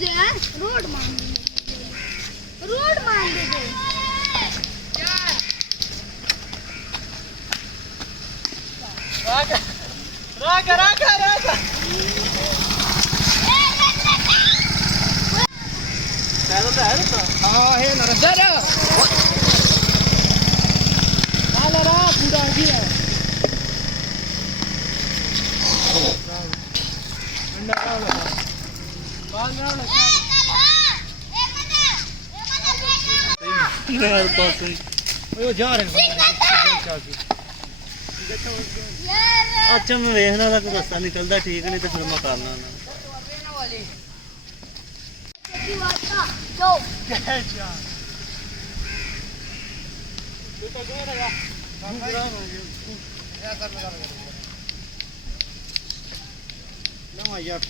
दे road मांग दे राग हाँ है नरदर आला रा पूरा गया अंडा रावला बाल रावला यार पास वो जा रहे हैं अच्छा मैं देखना था कि रास्ता निकलता ठीक नहीं तो फिर मैं करना ना Go. ना यार